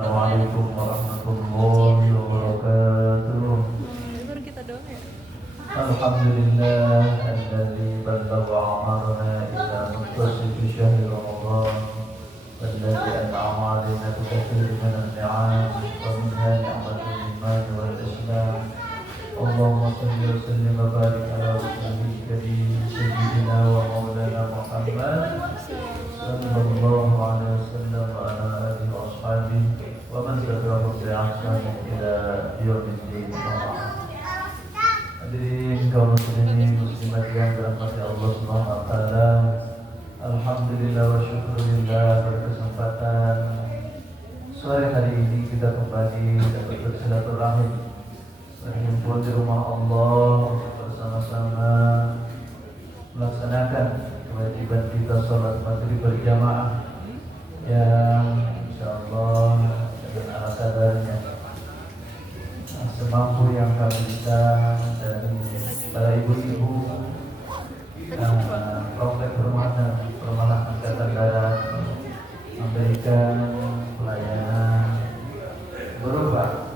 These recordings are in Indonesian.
Assalamualaikum warahmatullahi wabarakatuh. Baru kita doang ya. Alhamdulillah alladzi ballagha amarna ila muntasifi syahri Ramadan walladzi an'ama 'alaina bi katsirin min an-ni'am wa minha ni'matul iman wal islam. Allahumma shalli wa sallim wa barik ala rasulil karim sayyidina wa maulana Muhammad sallallahu alaihi wasallam wa ala alihi wa ashabihi wa man tabi'ahum bi ihsan ila yaumiddin. Hadirin kaum muslimin muslimat yang dirahmati Allah Subhanahu wa taala. Alhamdulillah wa syukurillah berkesempatan sore hari ini kita kembali dapat bersilaturahim berhimpun di rumah Allah bersama-sama melaksanakan kewajiban kita sholat maghrib berjamaah yang insyaallah dengan ala kadarnya semampu yang kami bisa dari para ibu-ibu komplek perumahan angkatan darat memberikan pelayanan berupa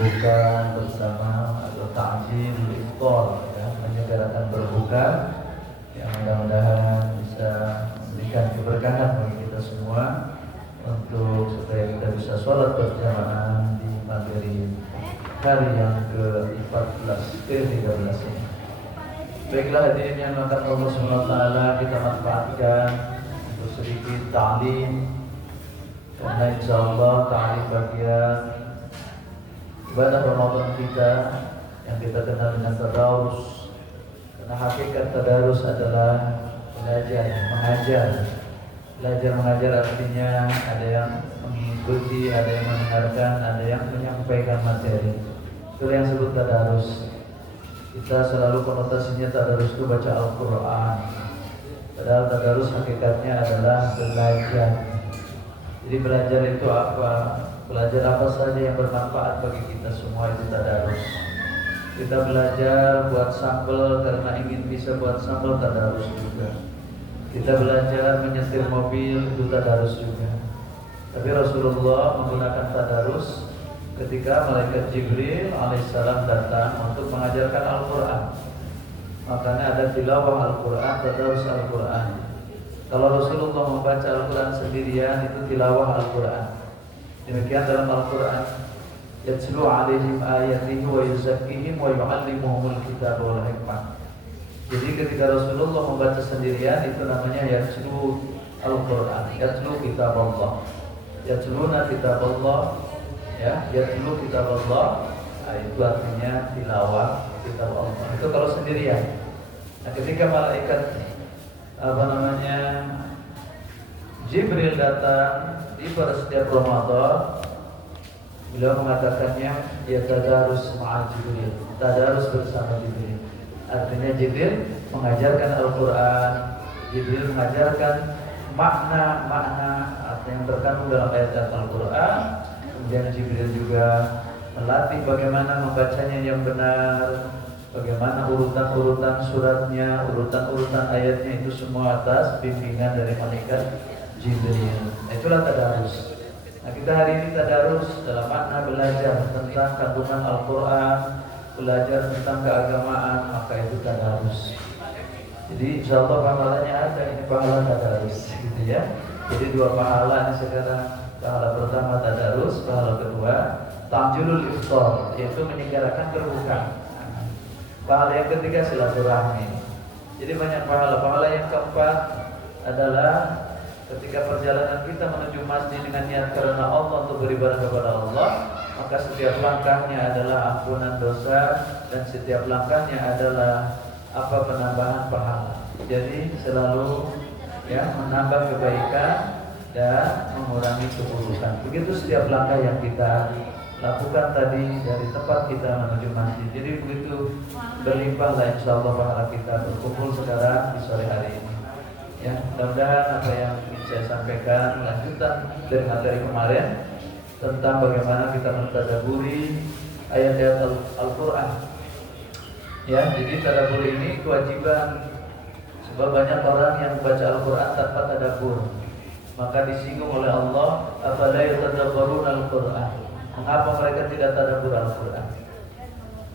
buka bersama atau takjil iftar, ya, menyegerakan berbuka yang mudah-mudahan bisa memberikan keberkahan bagi kita semua untuk supaya kita bisa sholat berjamaah di maghrib hari yang ke-14 ke-13 ini. Baiklah hadirin yang akan Allah Subhanahu wa taala, kita manfaatkan untuk sedikit ta'lim karena insyaallah ta'lim bagian ibadah Ramadan kita yang kita kenal dengan tadarus. Karena hakikat tadarus adalah belajar mengajar. Belajar mengajar artinya ada yang mengikuti, ada yang mendengarkan, ada yang menyampaikan materi. Itu yang disebut tadarus. Kita selalu konotasinya tadarus itu baca Al-Quran. Padahal tadarus hakikatnya adalah belajar. Jadi belajar itu apa? Belajar apa saja yang bermanfaat bagi kita semua itu tadarus. Kita belajar buat sambal karena ingin bisa buat sambal, tadarus juga. Kita belajar menyetir mobil, itu tadarus juga. Tapi Rasulullah menggunakan tadarus ketika malaikat Jibril alaihissalam datang untuk mengajarkan Al-Quran. Makanya ada tilawah Al-Quran, tadarus Al-Quran. Kalau Rasulullah membaca Al-Quran sendirian, itu tilawah Al-Quran. Demikian dalam Al-Quran, yatslu alaihim ayatihi wa yuzakkihim wa yu'allimuhumul kitaba wal hikmah. Jadi ketika Rasulullah membaca sendirian, itu namanya yatslu Al-Quran, yatslu kitab Allah, yatsluna kitab Allah, ya, yatslu kitab Allah. Nah, itu artinya tilawah kitab Allah. Itu kalau sendirian. Nah, ketika malaikat Jibril datang di pada setiap Ramadan, beliau mengatakannya ya tadarus ma'a Jibril, tadarus bersama Jibril. Artinya Jibril mengajarkan Al-Quran, Jibril mengajarkan makna-makna yang terkandung dalam ayat Al-Quran. Kemudian Jibril juga melatih bagaimana membacanya yang benar, bagaimana urutan-urutan suratnya, urutan-urutan ayatnya, itu semua atas bimbingan dari malaikat Jibril. Itulah tadarus. Nah, kita hari ini tadarus dalam makna belajar tentang kandungan Al-Quran, belajar tentang keagamaan, maka itu tadarus. Jadi insyaallah pahalanya ada, ini pahala tadarus, gitu ya. Jadi dua pahala ini sekarang. Pahala pertama tadarus, pahala kedua ta'jilul iftar, yaitu menyelenggarakan berbuka. Pahala yang ketiga silaturahmi. Jadi banyak pahala. Pahala yang keempat adalah ketika perjalanan kita menuju masjid dengan niat karena Allah untuk beribadah kepada Allah, maka setiap langkahnya adalah ampunan dosa dan setiap langkahnya adalah penambahan pahala. Jadi selalu ya menambah kebaikan dan mengurangi keburukan. Begitu setiap langkah yang kita lakukan tadi dari tempat kita menuju masjid. Jadi begitu berlimpahlah insyaallah pahala kita berkumpul sekarang di sore hari ini. Ya, mudah-mudahan apa yang ingin saya sampaikan lanjutan dari materi kemarin tentang bagaimana kita mentadaburi ayat-ayat Al-Quran. Ya, jadi tadabbur ini kewajiban. Sebab banyak orang yang membaca Al-Quran tanpa tadabbur. Maka disinggung oleh Allah, afala yatadabbaruna al-Qur'an. Mengapa mereka tidak tadabbur Al-Qur'an?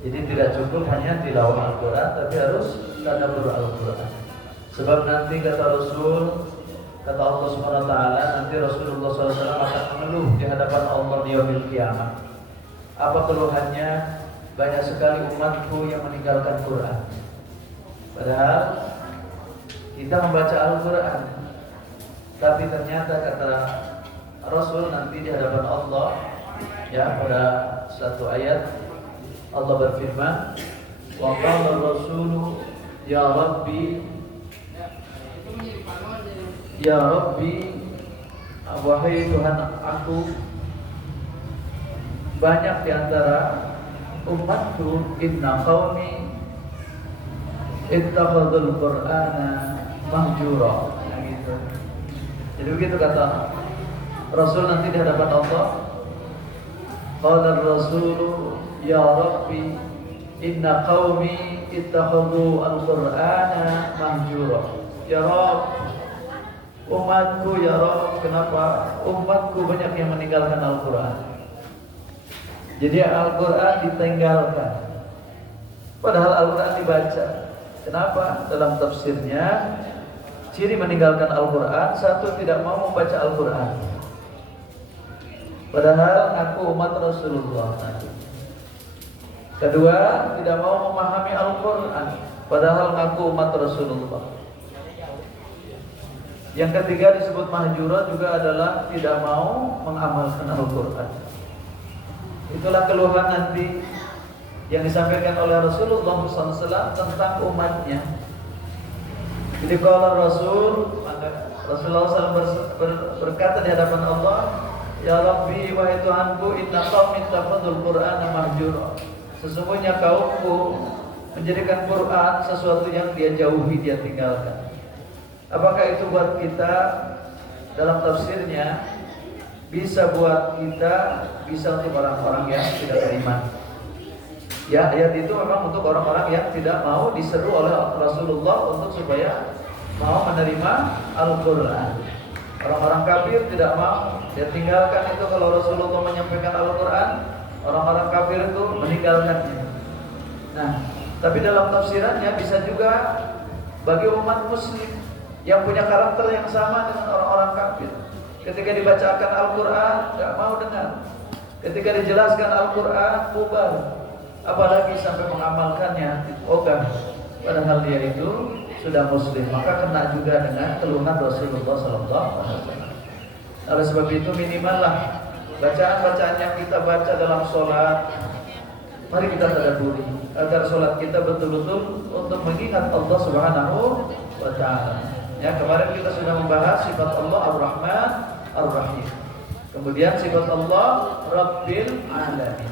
Jadi tidak cukup hanya tilawah Al-Qur'an, tapi harus tadabbur Al-Qur'an. Sebab nanti kata Rasul, kata Allah Subhanahu wa taala, nanti Rasulullah SAW akan mengeluh di hadapan Allah di yaumil kiamat. Apa keluhannya? Banyak sekali umatku yang meninggalkan Quran. Padahal kita membaca Al-Quran, tapi ternyata kata Rasul nanti di hadapan Allah, ya, pada satu ayat Allah berfirman, wa qala ar-rasulu ya Rabbi, ya Rabbi, wahai Tuhan aku, banyak di antara umatku, inna qaumi ittakhadul Qur'ana mahjura. Nah, gitu. Jadi begitu kata Rasul nanti di hadapan Allah. Qala ar-rasulu ya Rabbi, inna qaumi ittakhadhu al-Qur'ana mahjura. Ya Rabb, umatku, ya Rabb, kenapa umatku banyak yang meninggalkan Al-Quran? Jadi Al-Quran ditinggalkan, padahal Al-Quran dibaca. Kenapa? Dalam tafsirnya, ciri meninggalkan Al-Quran, satu, tidak mau membaca Al-Quran. Padahal aku umat Rasulullah. Kedua, tidak mau memahami Al-Quran, padahal aku umat Rasulullah. Yang ketiga disebut mahjura juga adalah tidak mau mengamalkan Al-Quran. Itulah keluhan nanti yang disampaikan oleh Rasulullah SAW tentang umatnya. Jadi kalau Rasul, maka Rasulullah SAW berkata di hadapan Allah, ya Rabbi, wahai Tuhanku, inna qaumi ittakhadul Qur'ana mahjura. Sesungguhnya kaumku menjadikan Quran sesuatu yang dia jauhi, dia tinggalkan. Apakah itu buat kita? Dalam tafsirnya bisa buat kita, bisa untuk orang-orang yang tidak beriman. Ya, ayat itu memang untuk orang-orang yang tidak mau diseru oleh Rasulullah untuk supaya mau menerima Al-Quran. Orang-orang kafir tidak mau, dia tinggalkan itu kalau Rasulullah menyampaikan Al-Quran. Orang-orang kafir itu meninggalkannya. Nah, tapi dalam tafsirannya bisa juga bagi umat muslim yang punya karakter yang sama dengan orang-orang kafir. Ketika dibacakan Al-Quran, tidak mau dengar. Ketika dijelaskan Al-Quran, bubar. Apalagi sampai mengamalkannya, ogah. Padahal dia itu sudah muslim, maka kena juga dengan keluhan Rasulullah SAW. Oleh sebab itu minimallah bacaan-bacaan yang kita baca dalam sholat, mari kita tadabburi agar sholat kita betul-betul untuk mengingat Allah Subhanahu wa Ta'ala. Ya, kemarin kita sudah membahas sifat Allah Ar-Rahman Ar-Rahim. Kemudian sifat Allah Rabbil Alamin.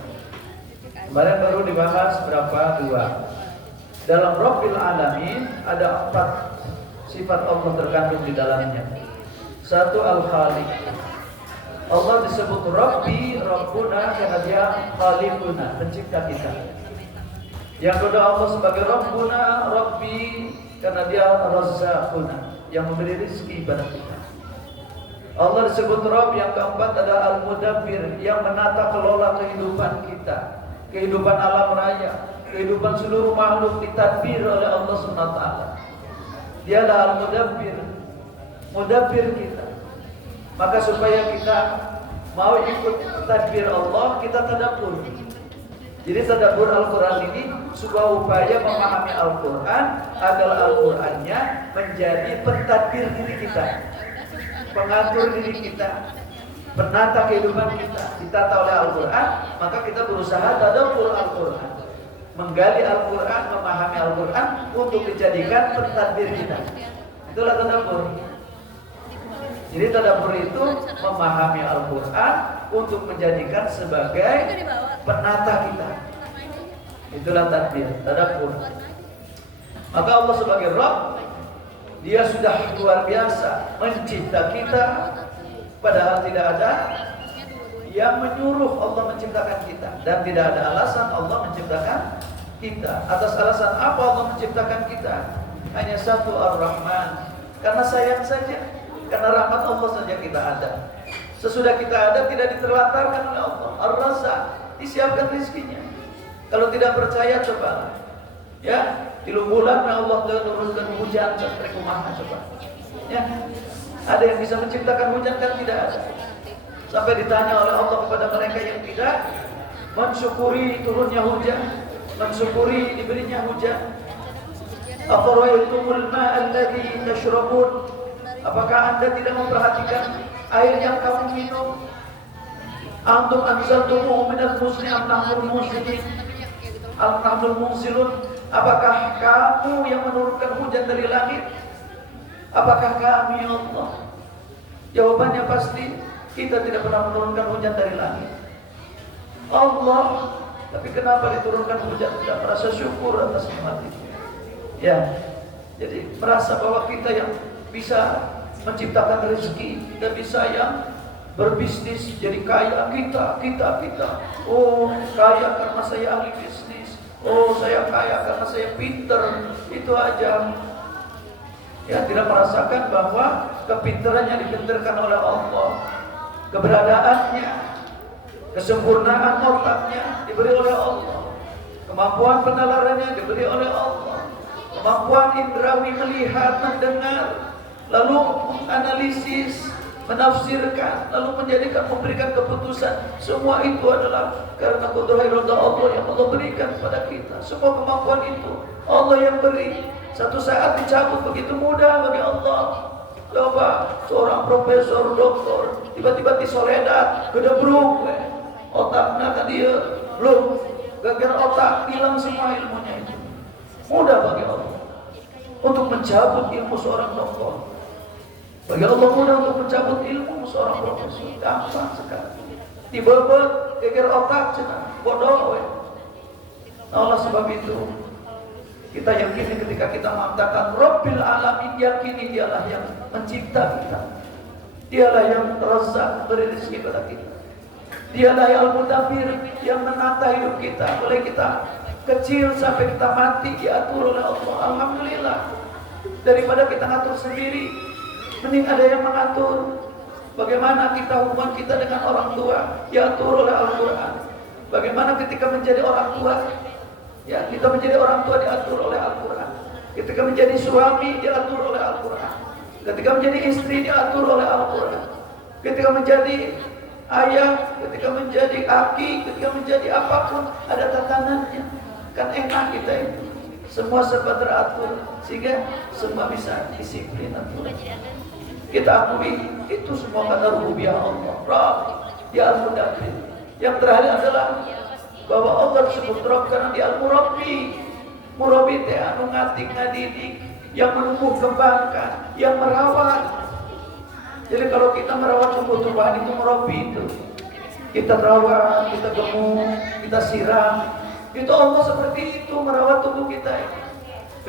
Kemarin baru dibahas berapa? 2. Dalam Rabbil Alamin ada 4 sifat Allah terkandung di dalamnya. 1, Al-Khaliq. Allah disebut Rabbi, Rabbuna karena dia Khaliquna, pencipta kita. Yang kedua, Allah sebagai Rabbuna, Rabbi karena dia Razzaquna, yang memberi rezeki pada kita. Allah disebut Rabb. Yang keempat adalah Al-Mudabbir, yang menata kelola kehidupan kita, kehidupan alam raya, kehidupan seluruh makhluk ditadbir oleh Allah SWT. Dialah Al-Mudabbir, mudabbir kita. Maka supaya kita mau ikut tadbir Allah, kita tadabbur. Jadi tadabbur Al-Quran ini sebuah upaya memahami Al-Quran agar Al-Qurannya menjadi pentadbir diri kita, pengatur diri kita, penata kehidupan kita. Ditata oleh Al-Quran, maka kita berusaha tadabbur Al-Quran, menggali Al-Quran, memahami Al-Quran untuk dijadikan pentadbir kita. Itulah tadabbur. Jadi tadabbur itu memahami Al-Quran untuk menjadikan sebagai penata kita. Itulah tadabbur. Maka Allah sebagai Rabb, dia sudah luar biasa mencipta kita, padahal tidak ada yang menyuruh Allah menciptakan kita, dan tidak ada alasan Allah menciptakan kita. Atas alasan apa Allah menciptakan kita? Hanya satu, Ar-Rahman, karena sayang saja. Karena rahmat Allah saja kita ada. Sesudah kita ada tidak diterlantarkan oleh Allah. Ar-Razzaq, disiapkan rezekinya. Kalau tidak percaya coba, ya, di bulan Allah turunkan hujan sampai kumaha coba. Ya, ada yang bisa menciptakan hujan kan tidak ada. Sampai ditanya oleh Allah kepada mereka yang tidak mensyukuri turunnya hujan, mensyukuri diberinya hujan. Afara'aytumul ma'a alladhi tashrabun? Apakah Anda tidak memperhatikan air yang kamu minum? Antum anzaltumuhu minal muzni am nahnul munzilin? Am nahnul munzilun? Apakah kamu yang menurunkan hujan dari langit? Apakah kami, ya Allah? Jawabannya pasti kita tidak pernah menurunkan hujan dari langit. Allah, tapi kenapa diturunkan hujan? Tidak merasa syukur atas nikmat itu. Ya, jadi merasa bahwa kita yang bisa menciptakan rezeki, kita bisa yang berbisnis jadi kaya, kita. Oh, kaya karena saya ahli bisnis. Oh, saya kaya karena saya pinter. Itu aja. Ya, tidak merasakan bahwa kepintarannya dipintarkan oleh Allah, keberadaannya, kesempurnaan otaknya diberi oleh Allah, kemampuan penalarannya diberi oleh Allah, kemampuan indrawi melihat, mendengar, lalu menganalisis, menafsirkan, lalu memberikan keputusan. Semua itu adalah karena qudrah irada Allah yang Allah berikan kepada kita. Semua kemampuan itu Allah yang beri. Satu saat dicabut begitu mudah bagi Allah. Coba seorang profesor, doktor, tiba-tiba disoledat, gedebruk, otaknya kan dia belum, gara-gara otak hilang semua ilmunya itu. Mudah bagi Allah untuk mencabut ilmu seorang doktor. Bagi Allah mudah untuk mencabut ilmu seorang profesor, gampang sekali. Dibebet, geger otak, cina bodoh. Nah, oleh sebab itu kita yakini ketika kita mengatakan Rabbil Alamin, yakini dialah yang mencipta kita, dialah yang Razzaq, beri rezeki pada kita, dialah yang Al-Mudabbir, yang menata hidup kita. Mulai kita kecil sampai kita mati diatur oleh Allah. Alhamdulillah. Daripada kita ngatur sendiri, mending ada yang mengatur. Bagaimana kita hubungan kita dengan orang tua, diatur oleh Al-Quran. Bagaimana ketika menjadi orang tua, ya, kita menjadi orang tua diatur oleh Al-Quran. Ketika menjadi suami diatur oleh Al-Quran. Ketika menjadi istri diatur oleh Al-Quran. Ketika menjadi ayah, ketika menjadi aki, ketika menjadi apapun ada tatanannya. Kan enak kita itu. Semua serba teratur sehingga semua bisa disiplin aturan. Kita akui itu semua kata rububiyah Allah. Rabb, ya Al-Mudabbir. Yang terakhir adalah bahwa Allah disebut Rabb karena dia Al-Murabbi. Murabbi teh anu ngatik ngadidik, yang menumbuh kembangkan, yang merawat. Jadi kalau kita merawat tumbuh-tumbuhan itu Murabbi itu. Kita rawat, kita gemuk, kita siram. Itu Allah seperti itu merawat tubuh kita.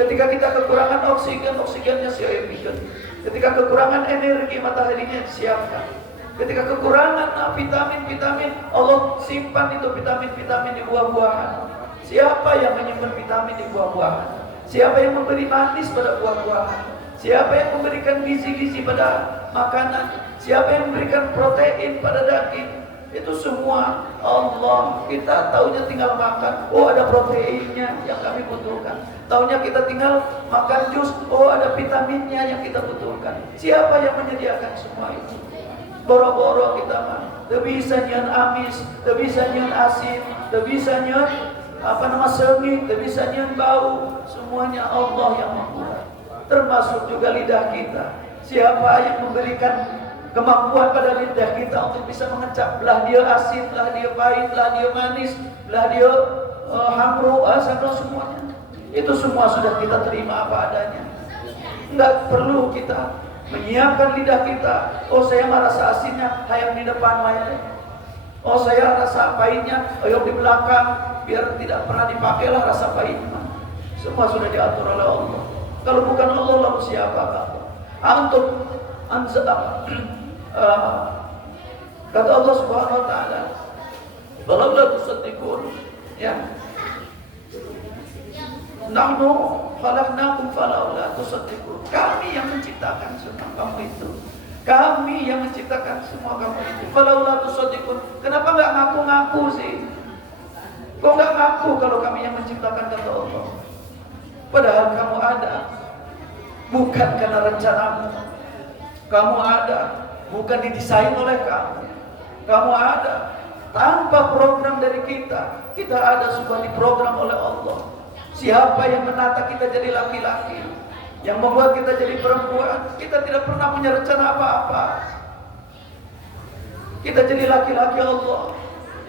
Ketika kita kekurangan oksigen, oksigennya siapkan. Ketika kekurangan energi, mataharinya siapkan. Ketika kekurangan vitamin, Allah simpan itu vitamin di buah-buahan. Siapa yang menyimpan vitamin di buah-buahan? Siapa yang memberi manis pada buah-buahan? Siapa yang memberikan gizi-gizi pada makanan? Siapa yang memberikan protein pada daging? Itu semua Allah. Kita taunya tinggal makan, oh ada proteinnya yang kami butuhkan. Taunya kita tinggal makan jus, oh ada vitaminnya yang kita butuhkan. Siapa yang menyediakan semua itu? Boro-boro kita mah, teu bisa nyeun amis, teu bisa nyeun asin, teu bisa nyeun seungit, teu bisa nyeun bau. Semuanya Allah yang membuat. Termasuk juga lidah kita. Siapa yang memberikan kemampuan pada lidah kita untuk bisa mengecap, belah dia asin, belah dia pahit, belah dia manis, belah dia hamro, asam, semuanya. Itu semua sudah kita terima apa adanya. Enggak perlu kita menyiapkan lidah kita. Oh saya merasa asinnya, hayang di depan maya. Oh saya rasa pahitnya, ayo di belakang, biar tidak pernah dipakailah rasa pahitnya. Semua sudah diatur oleh Allah. Kalau bukan Allah lalu siapa kamu? Antum kata Allah Subhanahu wa taala, "Balaula tusaddiqun." Ya. Nahnu khalaqnakum falaula tusaddiqun. Kami yang menciptakan semua kamu itu. Kami yang menciptakan semua kamu itu. Falaula tusaddiqun. Kenapa nggak ngaku-ngaku sih? Kok nggak ngaku kalau kami yang menciptakan, kata Allah? Padahal kamu ada, bukan karena rencanamu. Kamu ada, bukan didesain oleh kamu. Kamu ada tanpa program dari kita. Kita ada sudah diprogram oleh Allah. Siapa yang menata kita jadi laki-laki, yang membuat kita jadi perempuan? Kita tidak pernah punya rencana apa-apa. Kita jadi laki-laki, Allah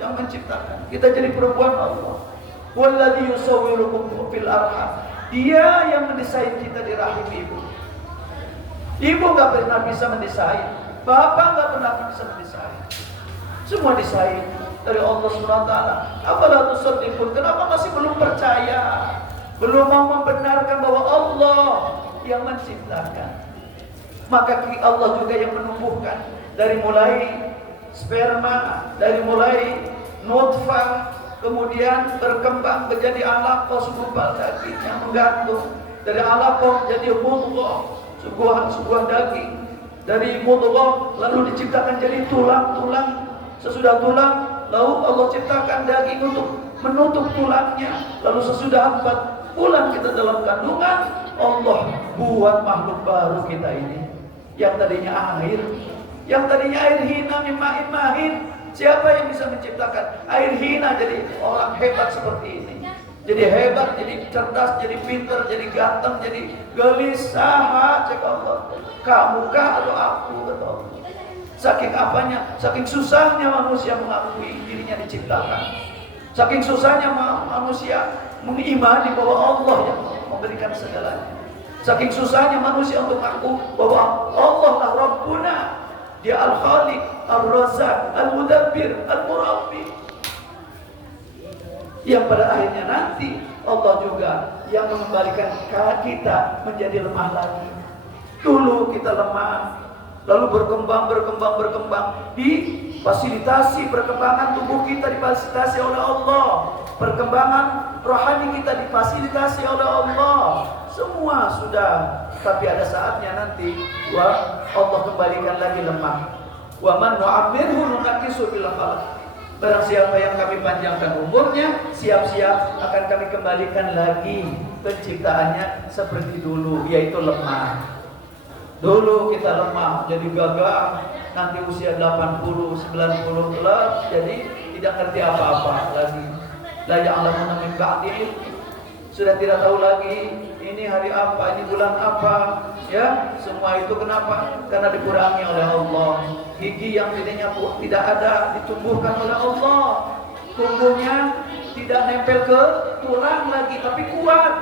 yang menciptakan. Kita jadi perempuan, Allah. Walladzi yusawwirukum fil arham. Dia yang mendesain kita di rahim ibu. Ibu gak pernah bisa mendesain, bapak gak pernah bisa mendesain. Semua desain dari Allah SWT. Afala tusaddiqun. Kenapa masih belum percaya? Belum mau membenarkan bahwa Allah yang menciptakan. Maka Allah juga yang menumbuhkan. Dari mulai sperma, dari mulai nutfah, kemudian berkembang menjadi alaqah, segumpal daging yang menggantung. Dari alaqah jadi mudghah, sebuah daging. Dari mudghah lalu diciptakan jadi tulang-tulang. Sesudah tulang, lalu Allah ciptakan daging untuk menutup tulangnya. Lalu sesudah 4 bulan kita dalam kandungan, Allah buat makhluk baru kita ini. Yang tadinya air, yang tadinya air hina mima'in mahin. Siapa yang bisa menciptakan air hina jadi orang hebat seperti ini? Jadi hebat, jadi cerdas, jadi pintar, jadi ganteng, jadi gelisah. Cek Allah, kamu kah atau aku, kata Allah. Saking apanya, saking susahnya manusia mengakui dirinya diciptakan. Saking susahnya manusia mengimani bahwa Allah yang memberikan segalanya. Saking susahnya manusia untuk mengaku bahwa Allah lah Rabbuna. Dia Al-Khaliq, Ar-Razzaq, Al-Mudabbir, Al-Murabbi. Yang pada akhirnya nanti Allah juga yang mengembalikan kita menjadi lemah lagi. Dulu kita lemah, lalu berkembang, difasilitasi perkembangan tubuh kita difasilitasi oleh Allah, perkembangan rohani kita difasilitasi oleh Allah. Semua sudah, tapi ada saatnya nanti Allah kembalikan lagi lemah. Wa man nu'ammirhu nunaqqisu fil khalq. Barang siapa yang kami panjangkan umurnya, siap-siap akan kami kembalikan lagi penciptaannya seperti dulu, yaitu lemah. Dulu kita lemah, jadi gagah, nanti usia 80, 90 telah, jadi tidak ngerti apa-apa lagi. La ya'lamuna min ba'di, sudah tidak tahu lagi ini hari apa, ini bulan apa, ya. Semua itu kenapa? Karena dikurangi oleh Allah. Gigi yang tadinya tidak ada ditumbuhkan oleh Allah. Tumbuhnya tidak nempel ke tulang lagi, tapi kuat.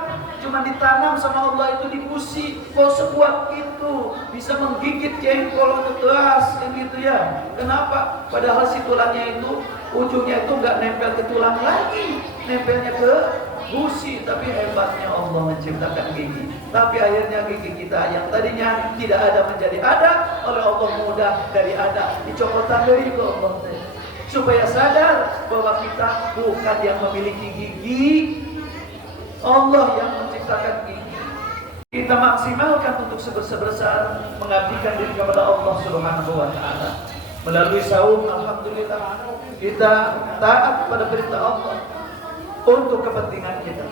Cuma ditanam sama Allah itu di gusi. Kok sekuat itu bisa menggigit jengkol atau gelas gitu ya. Kenapa? Padahal si tulangnya itu ujungnya itu nggak nempel ke tulang lagi, nempelnya ke gusi. Tapi hebatnya Allah menciptakan gigi. Tapi akhirnya gigi kita yang tadinya tidak ada menjadi ada oleh Allah, mudah dari ada dicopotan dari itu Allah, supaya sadar bahwa kita bukan yang memiliki gigi, Allah yang menciptakan gigi. Kita maksimalkan untuk sebesar-besar mengabdikan diri kepada Allah Subhanahu wa taala. Melalui saum, alhamdulillah kita taat pada perintah Allah untuk kepentingan kita.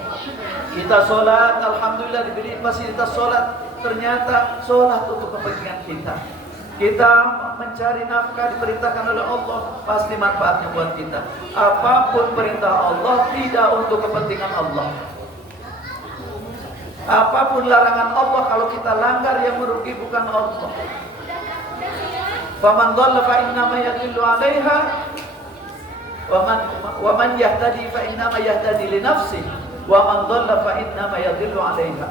Kita sholat, alhamdulillah diberi fasilitas sholat. Ternyata sholat untuk kepentingan kita. Kita mencari nafkah diperintahkan oleh Allah, pasti manfaatnya buat kita. Apapun perintah Allah tidak untuk kepentingan Allah. Apapun larangan Allah, kalau kita langgar yang merugi bukan Allah. Faman dhalla fa innama yadhillu 'alaiha wa man yahtadi fa innama yahtadi li nafsihi wa man dhalla fa innama yadhillu 'alaiha.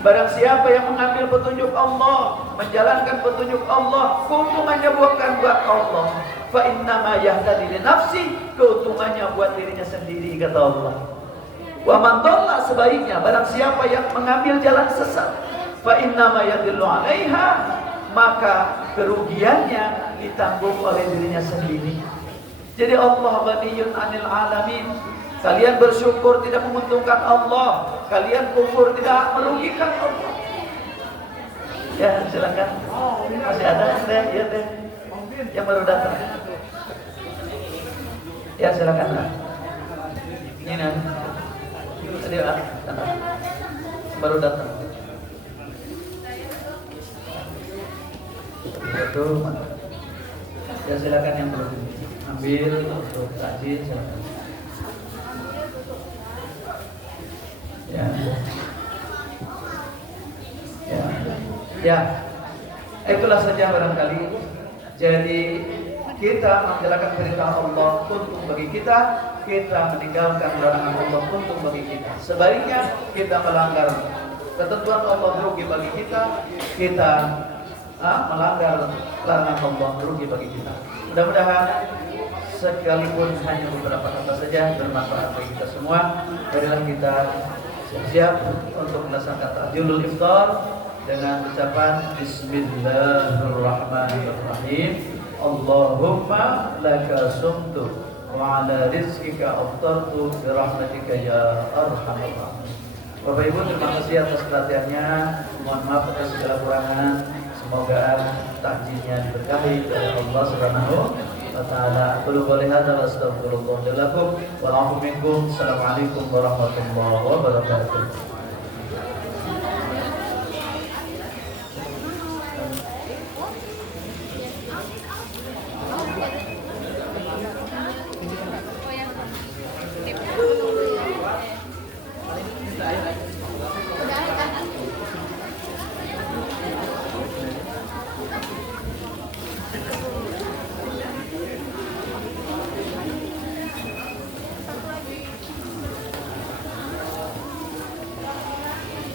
Barang siapa yang mengambil petunjuk Allah, menjalankan petunjuk Allah, keuntungannya bukan buat Allah. Fa innama yahtadi li nafsihi, keuntungannya buat dirinya sendiri, kata Allah. Wa man dhalla, sebaiknya barang siapa yang mengambil jalan sesat, fa innama yadhillu 'alaiha, maka kerugiannya ditanggung oleh dirinya sendiri. Jadi Allah ghaniyun 'anil 'alamin. Kalian bersyukur tidak menguntungkan Allah, kalian kufur tidak merugikan Allah. Ya, silakan. Masih ada teh, ya teh. Yang baru datang. Ya, silakan. Ini nah. Tadi baru datang. Itu. Ya, silakan yang belum ambil untuk takjil, silakan. Ya. Ya. Ya. Itulah saja barangkali. Jadi kita menjalankan perintah Allah untung bagi kita, kita meninggalkan larangan Allah untung bagi kita. Sebaliknya kita melanggar ketentuan Allah rugi bagi kita, kita melanggar larangan Allah rugi bagi kita. Mudah-mudahan sekalipun hanya beberapa kata saja bermanfaat bagi kita semua. Marilah kita siap untuk melaksanakan takjilul iftar dengan ucapan Bismillahirrahmanirrahim. Allahumma laka sumtu wa ala rizkika aftartu birahmatika ya arhamar rahimin. Bapak Ibu, terima kasih atas perhatiannya. Mohon maaf atas segala kurangan. Semoga takjilnya diberkahi oleh Allah Subhanahu wa taala. Qul qouli hadza wa astaghfirullah lakum wa a'udzu minkum. Assalamualaikum warahmatullahi wabarakatuh.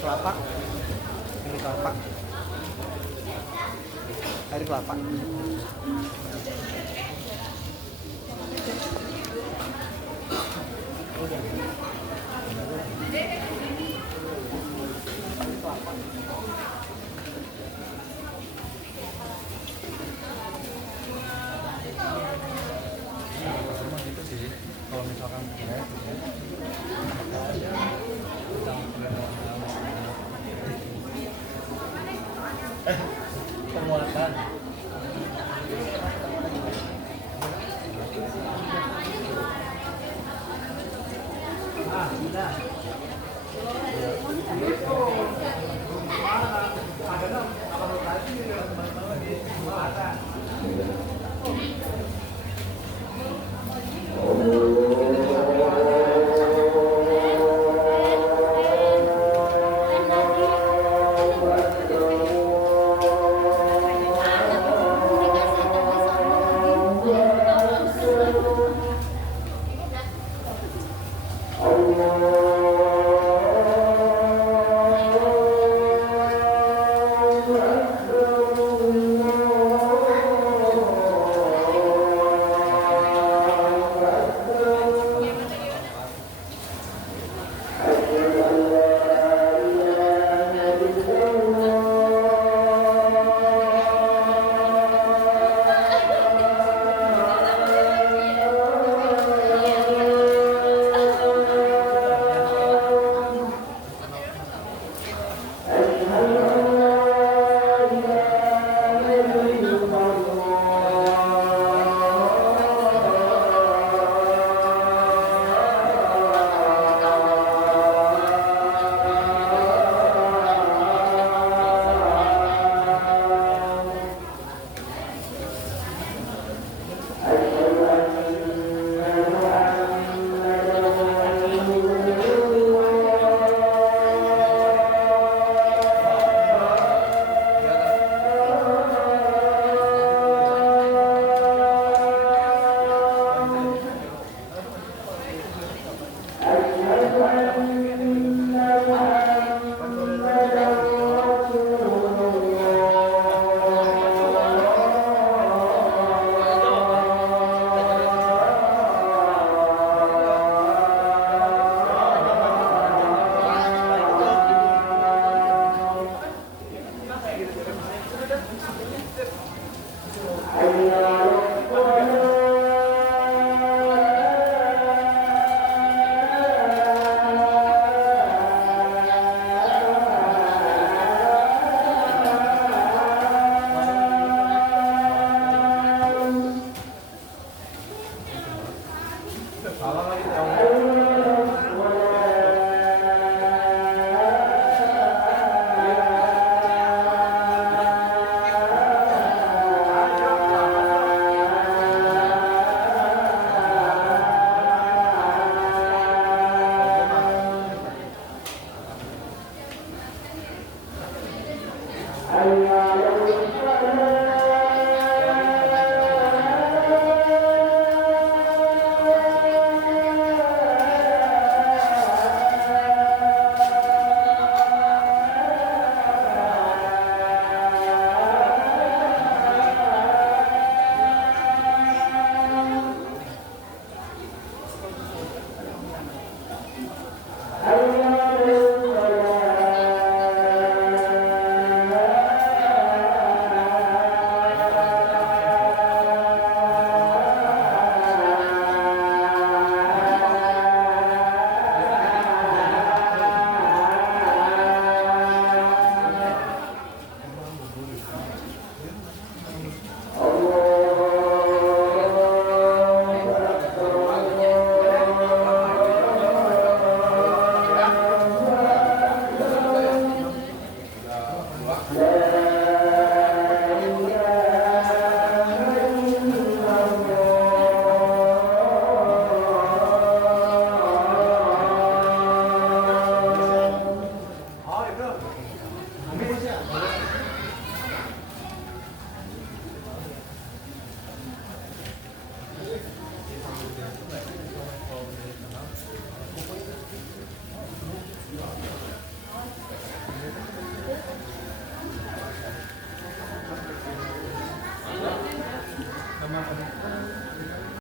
Kelapa, ini kelapa, air kelapa. Kalau misalkan penguatan Salah lagi.